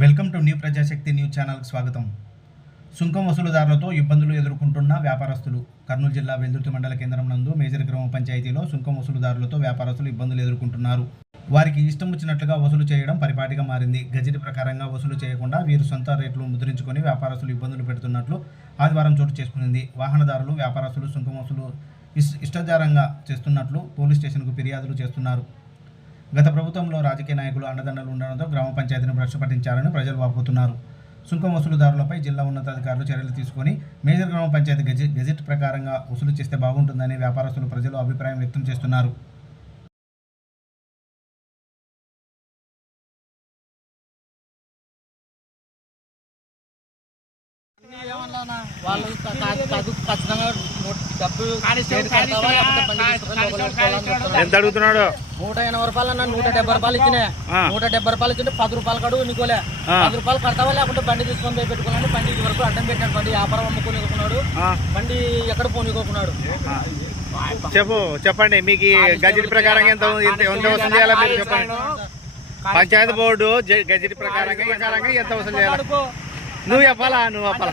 Welcome to new Prajasakti news ఛానల్కి స్వాగతం. సుంకం వసూలుదారులతో ఇబ్బందులు ఎదుర్కొంటున్న వ్యాపారస్తులు. కర్నూలు జిల్లా వెల్దుర్తి మండల కేంద్రం నందు మేజర్ గ్రామ పంచాయతీలో సుంకం వసూలుదారులతో వ్యాపారస్తులు ఇబ్బందులు ఎదుర్కొంటున్నారు. వారికి ఇష్టం వచ్చినట్లుగా వసూలు చేయడం పరిపాటిగా మారింది. గజెట్ ప్రకారంగా వసూలు చేయకుండా వీరు సొంత రేట్లు ముద్రించుకొని వ్యాపారస్తులు ఇబ్బందులు పెడుతున్నట్లు ఆదివారం చోటు చేసుకునింది. వాహనదారులు వ్యాపారస్తులు సుంకం వసూలు ఇష్ ఇష్టాచారంగా చేస్తున్నట్లు పోలీస్ స్టేషన్కు ఫిర్యాదులు చేస్తున్నారు. గత ప్రభుత్వంలో రాజకీయ నాయకులు అండదండలు ఉండడంతో గ్రామ పంచాయతీని భ్రష్టు ప్రజలు వాపోతున్నారు. సుంకం వసూలుదారులపై జిల్లా ఉన్నతాధికారులు చర్యలు తీసుకొని మేజర్ గ్రామ పంచాయతీ గెజెట్ గెజెట్ ప్రకారంగా వసూలు చేస్తే బాగుంటుందని వ్యాపారస్తులు ప్రజలు అభిప్రాయం వ్యక్తం చేస్తున్నారు. వాళ్ళు ఖచ్చితంగా ఎంత అడుగుతున్నాడు? నూట ఎనభై రూపాయలు అన్న నూట డెబ్బై రూపాయలు ఇచ్చినా. నూట డెబ్బై రూపాయలు ఇచ్చింటే పది రూపాయలు కడుగు నీకోలే. ఆ. పది రూపాయలు కడతావా? లేకుంటే బండి తీసుకొని పోయి పెట్టుకున్నాడు బండి ఇది వరకు అడ్డం పెట్టాడు. బండి వ్యాపారం అమ్ముకోనికున్నాడు బండి ఎక్కడ పోనీకోకున్నాడు. చెప్పు చెప్పండి మీకు ఈ గజెట్ ప్రకారం ఎంత ఎంత వసూలు చేయాలో మీరు చెప్పండి. పంచాయతీ బోర్డు గజెట్ ప్రకారంగా ప్రకారంగా ఎంత వసూలు చేయాలి? నువ్వు చెప్పాలా? నువ్వు చెప్పాలా?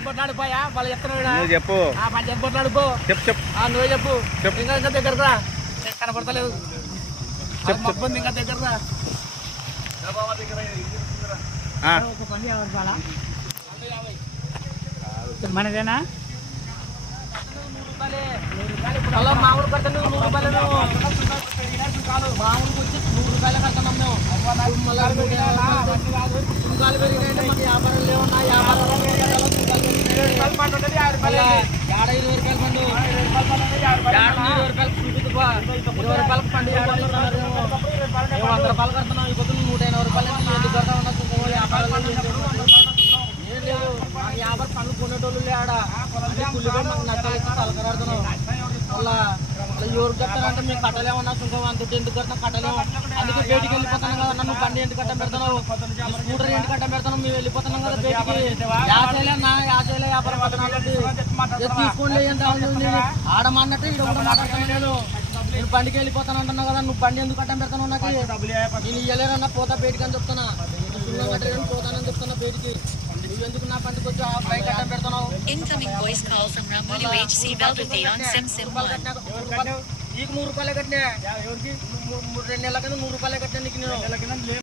నువ్వు చెప్పు. చెప్పు చెప్పు. ఆ, నువ్వే చెప్పు. చెప్పు. ఇంకా ఇంకా దగ్గరకు రా. కనపడతలేదు. చెప్పు, ఇంకా దగ్గర రా ఆ, మనదేనా? అలా మామూలు కడతాను నూరు రూపాయలు మామూలుకి వచ్చి నూరు రూపాయలు కడతాం మేము మళ్ళా నూట యాభై రూపాయలు సుంకాలు పెరిగినాయంటే మాకు వ్యాపారం లేవున్నా వ్యాపారం మళ్ళా ఏడ ఇరవై రూపాయలు పండు ఏడ ఇరవై రూపాయలు చూపిద్దుపా ఇరవై రూపాయలకు పండు ఇవ్వాలి. మేము వంద రూపాయలు కడుతున్నాం కొనేటోళ్ళు లేడ మాకు నష్టాలు ఇచ్చి తలకరాడుతున్నాం మళ్ళీ ఎవరు కట్టారంటే మేము కట్టలేమన్నా సుంకం అంత. ఎందుకు కడతాం కట్టలేము. అందుకే బయటికి వెళ్ళిపోతున్నాం కదా నువ్వు బండి ఎందుకు కట్ట పెడతావు స్కూటర్ ఎందుకు కట్ట పెడతాను మేము వెళ్ళిపోతున్నాం కదా బయటికి. యాసైలే నా యాసైలే వ్యాపారం పడుతున్నాం తీసుకోండి ఎంత ఆడమన్నట్టు ఇక్కడ కూడా మాట్లాడుతున్నాను నేను. నేను బండికి వెళ్ళిపోతాను అంటున్నా కదా నువ్వు బండి ఎందుకు కట్ట పెడతాను నాకు? నేను ఇయ్యలేరన్నా పోతా బయటికి అని చెప్తున్నా. పోతానని చెప్తున్నా బయటికి. నువ్వు ఎందుకు నా బండికి వచ్చి ఆ బైక్ కట్టం పెడతావు Incoming voice call from Ramulu HC Velvet on Sim Sim 1. నీకు నూరు రూపాయలే కట్టినా ఎవరికి రెండు నెలల కింద నూరు రూపాయలే కట్టినా నీకు నేను